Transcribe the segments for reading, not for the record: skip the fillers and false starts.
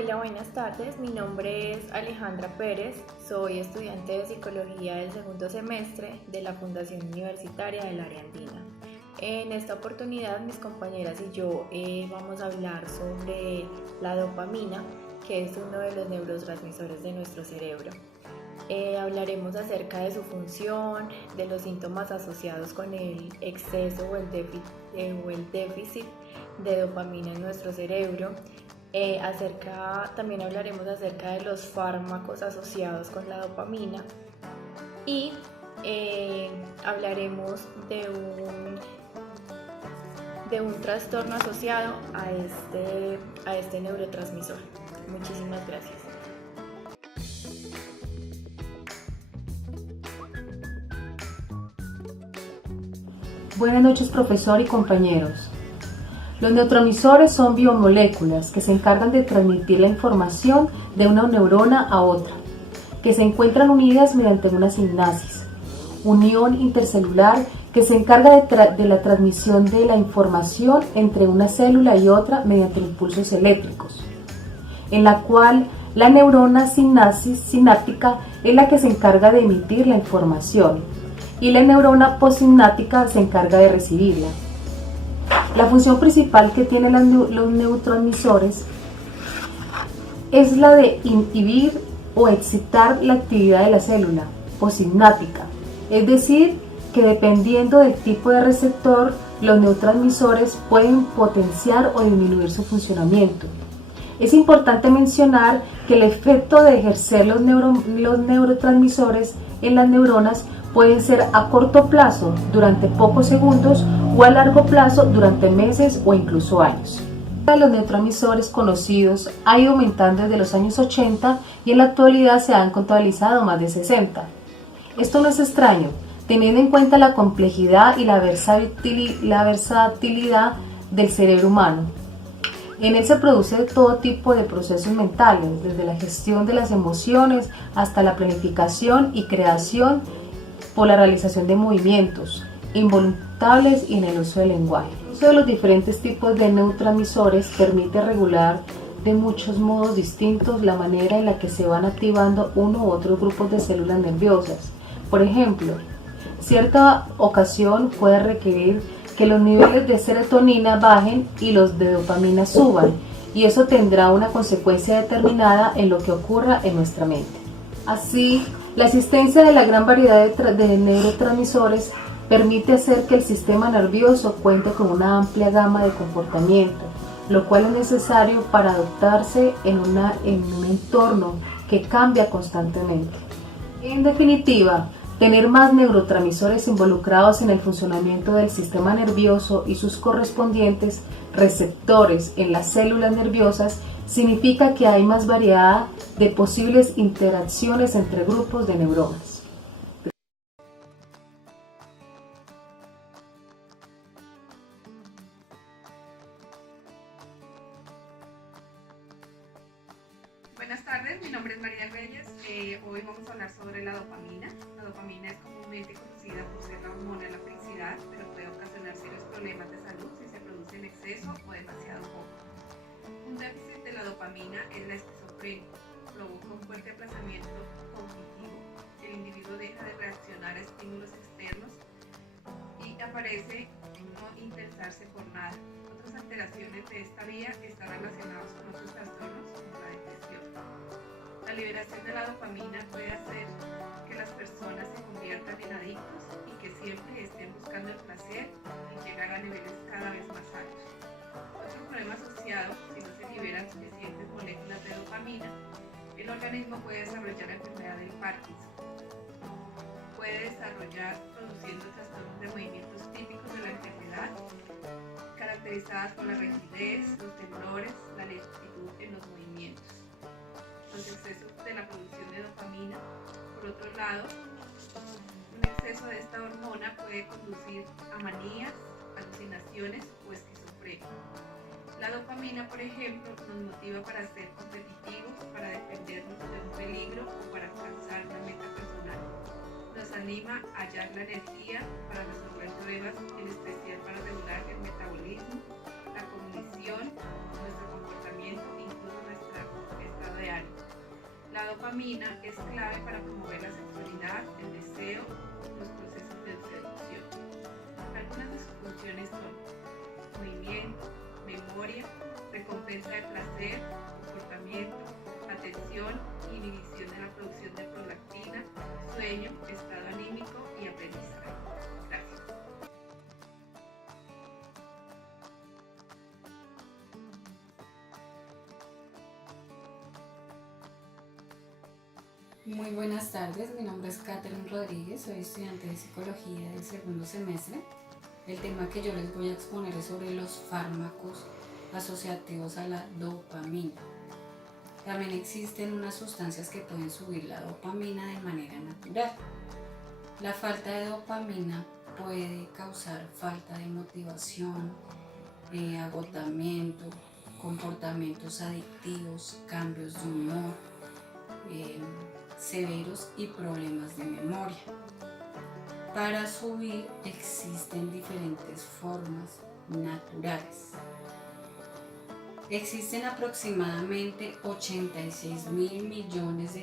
Hola, buenas tardes. Mi nombre es Alejandra Pérez. Soy estudiante de Psicología del segundo semestre de la Fundación Universitaria del Área Andina. En esta oportunidad, mis compañeras y yo vamos a hablar sobre la dopamina, que es uno de los neurotransmisores de nuestro cerebro. Hablaremos acerca de su función, de los síntomas asociados con el exceso o el déficit de dopamina en nuestro cerebro. También hablaremos acerca de los fármacos asociados con la dopamina y hablaremos de un trastorno asociado a este neurotransmisor. Muchísimas gracias. Buenas noches, profesor y compañeros. Los neurotransmisores son biomoléculas que se encargan de transmitir la información de una neurona a otra, que se encuentran unidas mediante una sinapsis, unión intercelular que se encarga de la transmisión de la información entre una célula y otra mediante impulsos eléctricos, en la cual la neurona sináptica es la que se encarga de emitir la información y la neurona postsináptica se encarga de recibirla. La función principal que tienen los neurotransmisores es la de inhibir o excitar la actividad de la célula postsináptica, es decir, que dependiendo del tipo de receptor, los neurotransmisores pueden potenciar o disminuir su funcionamiento. Es importante mencionar que el efecto de ejercer los neurotransmisores en las neuronas pueden ser a corto plazo, durante pocos segundos, o a largo plazo, durante meses o incluso años. Los neurotransmisores conocidos ha ido aumentando desde los años 80 y en la actualidad se han contabilizado más de 60. Esto no es extraño, teniendo en cuenta la complejidad y la versatilidad del cerebro humano. En él se produce todo tipo de procesos mentales, desde la gestión de las emociones hasta la planificación y creación por la realización de movimientos involuntarios y en el uso del lenguaje. El uso de los diferentes tipos de neurotransmisores permite regular de muchos modos distintos la manera en la que se van activando uno u otros grupos de células nerviosas. Por ejemplo, cierta ocasión puede requerir que los niveles de serotonina bajen y los de dopamina suban, y eso tendrá una consecuencia determinada en lo que ocurra en nuestra mente. Así, la existencia de la gran variedad de neurotransmisores permite hacer que el sistema nervioso cuente con una amplia gama de comportamiento, lo cual es necesario para adaptarse en un entorno que cambia constantemente. En definitiva, tener más neurotransmisores involucrados en el funcionamiento del sistema nervioso y sus correspondientes receptores en las células nerviosas significa que hay más variedad de posibles interacciones entre grupos de neuronas. Buenas tardes, mi nombre es María Reyes. Hoy vamos a hablar sobre la dopamina. La dopamina es comúnmente conocida por ser la hormona de la felicidad, pero puede ocasionar serios problemas de salud si se produce en exceso o demasiado poco. Un déficit de la dopamina es la esquizofrenia. Provoca un fuerte aplazamiento cognitivo. El individuo deja de reaccionar a estímulos externos y aparece no interesarse por nada. Otras alteraciones de esta vía están relacionadas con otros trastornos como la depresión. La liberación de la dopamina puede hacer que las personas se conviertan en adictos y que siempre estén buscando el placer y llegar a niveles cada vez más altos. Otro problema asociado, si no se liberan suficientes moléculas de dopamina, el organismo puede desarrollar la enfermedad del Parkinson. Puede desarrollar produciendo trastornos de movimientos típicos de la enfermedad, caracterizadas por la rigidez, los temblores, la lentitud en los movimientos. Los excesos de la producción de dopamina, por otro lado, un exceso de esta hormona puede conducir a manías, alucinaciones o esquizofrenia. La dopamina, por ejemplo, nos motiva para ser competitivos, para defendernos de un peligro o para alcanzar una meta personal. Nos anima a hallar la energía para resolver pruebas, en especial para regular el metabolismo, la cognición, nuestro comportamiento, incluso nuestra de ánimo. La dopamina es clave para promover la sexualidad, el deseo y los procesos de seducción. Algunas de sus funciones son movimiento, memoria, recompensa de placer, comportamiento, atención, inhibición de la producción de prolactina, sueño, estado anímico y aprendizaje. Gracias. Muy buenas tardes, mi nombre es Catherine Rodríguez, soy estudiante de psicología del segundo semestre. El tema que yo les voy a exponer es sobre los fármacos asociativos a la dopamina. También existen unas sustancias que pueden subir la dopamina de manera natural. La falta de dopamina puede causar falta de motivación, agotamiento, comportamientos adictivos, cambios de humor, severos y problemas de memoria. Para subir existen diferentes formas naturales. Existen aproximadamente 86.000 millones de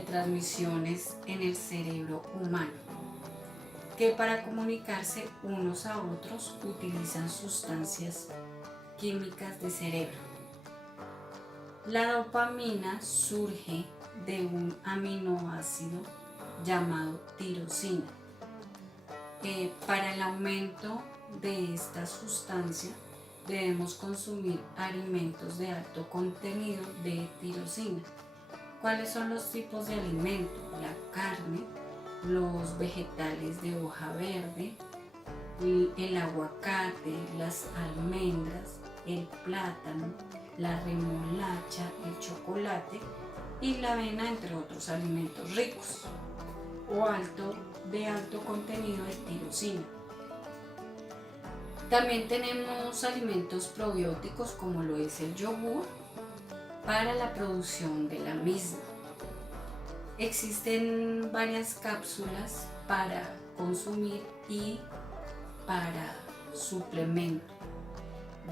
transmisiones en el cerebro humano, que para comunicarse unos a otros utilizan sustancias químicas de cerebro. La dopamina surge de un aminoácido llamado tirosina. Para el aumento de esta sustancia debemos consumir alimentos de alto contenido de tirosina. ¿Cuáles son los tipos de alimentos? La carne, los vegetales de hoja verde, el aguacate, las almendras, el plátano, la remolacha, el chocolate y la avena, entre otros alimentos ricos o de alto contenido de tirosina. También tenemos alimentos probióticos como lo es el yogur para la producción de la misma. Existen varias cápsulas para consumir y para suplemento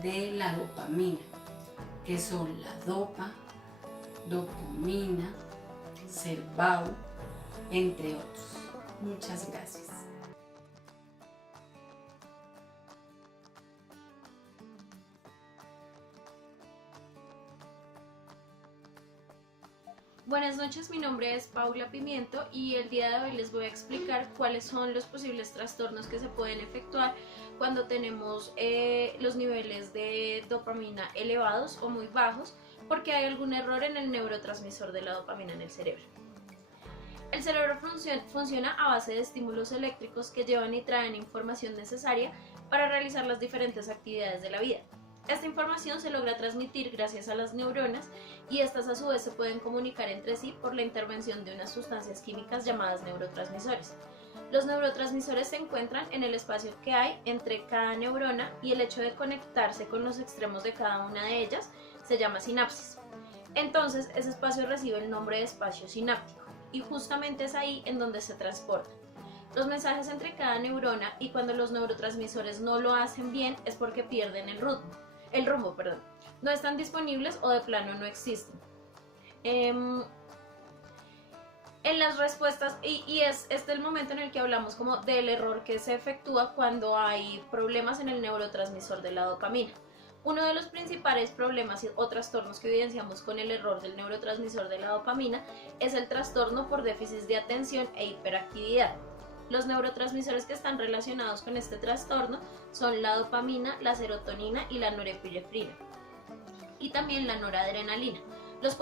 de la dopamina, que son la dopa, dopamina, Cerbau, entre otros. Muchas gracias. Buenas noches, mi nombre es Paula Pimiento y el día de hoy les voy a explicar cuáles son los posibles trastornos que se pueden efectuar cuando tenemos los niveles de dopamina elevados o muy bajos, porque hay algún error en el neurotransmisor de la dopamina en el cerebro. El cerebro funciona a base de estímulos eléctricos que llevan y traen información necesaria para realizar las diferentes actividades de la vida. Esta información se logra transmitir gracias a las neuronas y estas a su vez se pueden comunicar entre sí por la intervención de unas sustancias químicas llamadas neurotransmisores. Los neurotransmisores se encuentran en el espacio que hay entre cada neurona y el hecho de conectarse con los extremos de cada una de ellas se llama sinapsis. Entonces ese espacio recibe el nombre de espacio sináptico y justamente es ahí en donde se transportan los mensajes entre cada neurona, y cuando los neurotransmisores no lo hacen bien es porque pierden el rumbo, no están disponibles o de plano no existen. En las respuestas, y es este el momento en el que hablamos como del error que se efectúa cuando hay problemas en el neurotransmisor de la dopamina. Uno de los principales problemas o trastornos que evidenciamos con el error del neurotransmisor de la dopamina es el trastorno por déficit de atención e hiperactividad. Los neurotransmisores que están relacionados con este trastorno son la dopamina, la serotonina y la norepinefrina, y también la noradrenalina, los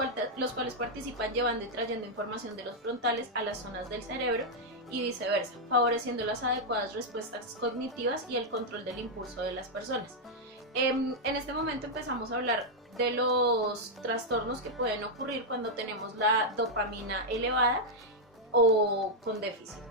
cuales participan llevando y trayendo información de los frontales a las zonas del cerebro y viceversa, favoreciendo las adecuadas respuestas cognitivas y el control del impulso de las personas. En este momento empezamos a hablar de los trastornos que pueden ocurrir cuando tenemos la dopamina elevada o con déficit.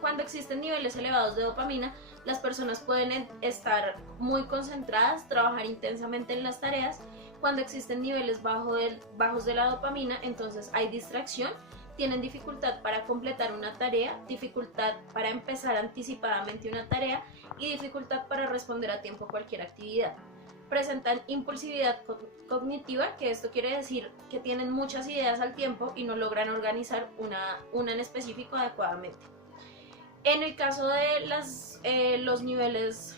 Cuando existen niveles elevados de dopamina, las personas pueden estar muy concentradas, trabajar intensamente en las tareas. Cuando existen niveles bajos de la dopamina, entonces hay distracción, tienen dificultad para completar una tarea, dificultad para empezar anticipadamente una tarea y dificultad para responder a tiempo a cualquier actividad. presentan impulsividad cognitiva, que esto quiere decir que tienen muchas ideas al tiempo y no logran organizar una en específico adecuadamente. En el caso de los niveles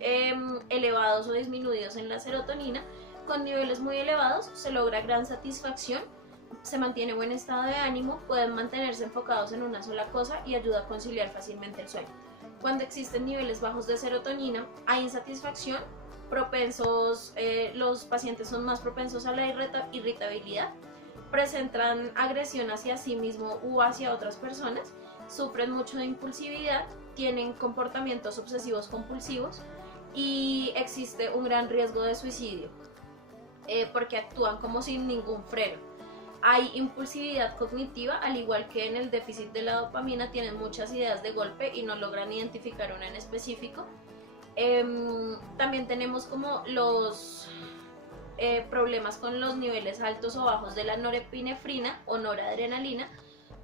elevados o disminuidos en la serotonina, con niveles muy elevados se logra gran satisfacción, se mantiene buen estado de ánimo, pueden mantenerse enfocados en una sola cosa y ayuda a conciliar fácilmente el sueño. Cuando existen niveles bajos de serotonina, hay insatisfacción, los pacientes son más propensos a la irritabilidad, presentan agresión hacia sí mismo u hacia otras personas, sufren mucho de impulsividad, tienen comportamientos obsesivos compulsivos y existe un gran riesgo de suicidio porque actúan como sin ningún freno. Hay impulsividad cognitiva, al igual que en el déficit de la dopamina, tienen muchas ideas de golpe y no logran identificar una en específico. También tenemos como los problemas con los niveles altos o bajos de la norepinefrina o noradrenalina.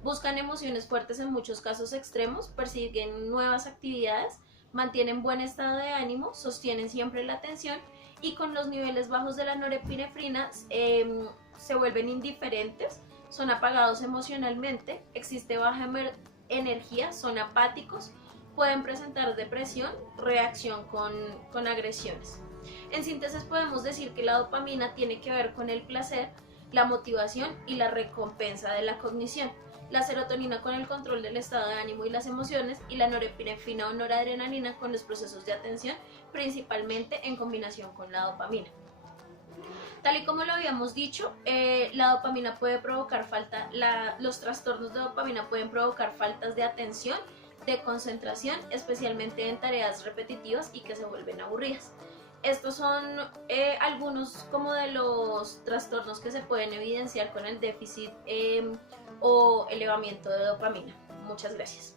Buscan emociones fuertes en muchos casos extremos, persiguen nuevas actividades, mantienen buen estado de ánimo, sostienen siempre la atención, y con los niveles bajos de la norepinefrina se vuelven indiferentes, son apagados emocionalmente, existe baja energía, son apáticos, pueden presentar depresión, reacción con agresiones. En síntesis podemos decir que la dopamina tiene que ver con el placer, la motivación y la recompensa de la cognición, la serotonina con el control del estado de ánimo y las emociones, y la norepinefrina o noradrenalina con los procesos de atención, principalmente en combinación con la dopamina. Tal y como lo habíamos dicho, la dopamina puede provocar los trastornos de dopamina pueden provocar faltas de atención, de concentración, especialmente en tareas repetitivas y que se vuelven aburridas. Estos son algunos como de los trastornos que se pueden evidenciar con el déficit o elevamiento de dopamina. Muchas gracias.